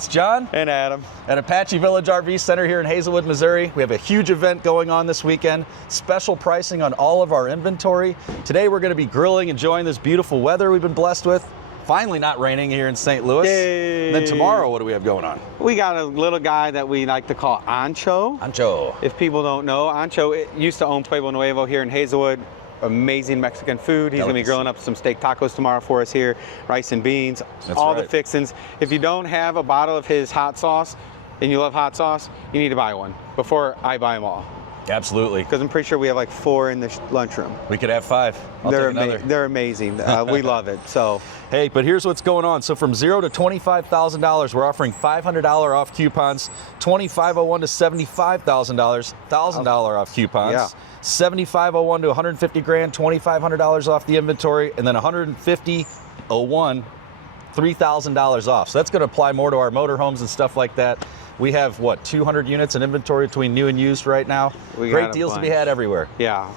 it's John and Adam at Apache Village RV Center here in Hazelwood, Missouri. We have a huge event going on this weekend. Special pricing on all of our inventory. Today we're going to be grilling, enjoying this beautiful weather we've been blessed with. Finally not raining here in St. Louis. Yay. And then tomorrow, what do we have going on? We got a little guy that we like to call Ancho. Ancho. If people don't know, Ancho used to own Pueblo Nuevo here in Hazelwood. Amazing Mexican food. He's going to be grilling up some steak tacos tomorrow for us here. Rice and beans, all the fixins. If you don't have a bottle of his hot sauce and you love hot sauce, you need to buy one before I buy them all. Absolutely. Because I'm pretty sure we have like 4 in the lunchroom. We could have 5. They're amazing. We love it. So, hey, but here's what's going on. So from $0 to $25,000, we're offering $500 off coupons, $2,501 to $75,000, $1,000 off coupons. Yeah. $7,501 to $150 grand, $2,500 off the inventory, and then $150,01, $3,000 off. So that's going to apply more to our motorhomes and stuff like that. We have, what, 200 units in inventory between new and used right now. Great deals to be had everywhere. Yeah.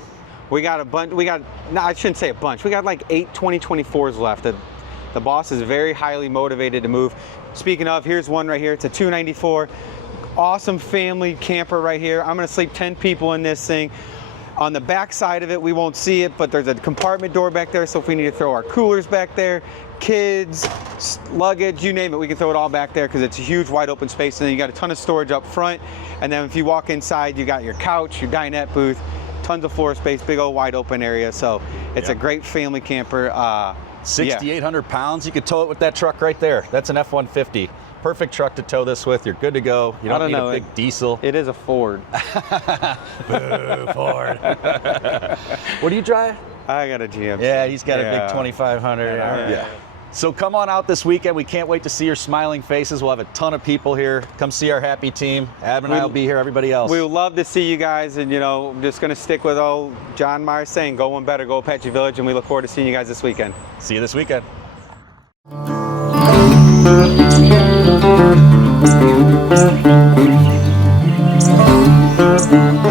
We got a bunch. No, I shouldn't say a bunch. We got like 8 2024s left. The boss is very highly motivated to move. Speaking of, here's one right here. It's a 294. Awesome family camper right here. I'm going to sleep 10 people in this thing. On the back side of it, we won't see it, but there's a compartment door back there, so if we need to throw our coolers back there, kids, luggage, you name it, we can throw it all back there because it's a huge wide open space, and then you got a ton of storage up front, and then if you walk inside, you got your couch, your dinette booth, tons of floor space, big old wide open area, so it's a great family camper. 6,800 pounds, you could tow it with that truck right there. That's an F-150. Perfect truck to tow this with. You're good to go. You don't need a big diesel. It is a Ford. Boo, Ford. What do you drive? I got a GMC. Yeah, he's got a big 2500. Yeah. So come on out this weekend. We can't wait to see your smiling faces. We'll have a ton of people here. Come see our happy team. Adam and I will be here, everybody else. We would love to see you guys, and I'm just going to stick with old John Myers saying, go one better, go Apache Village, and we look forward to seeing you guys this weekend. See you this weekend. Thank you.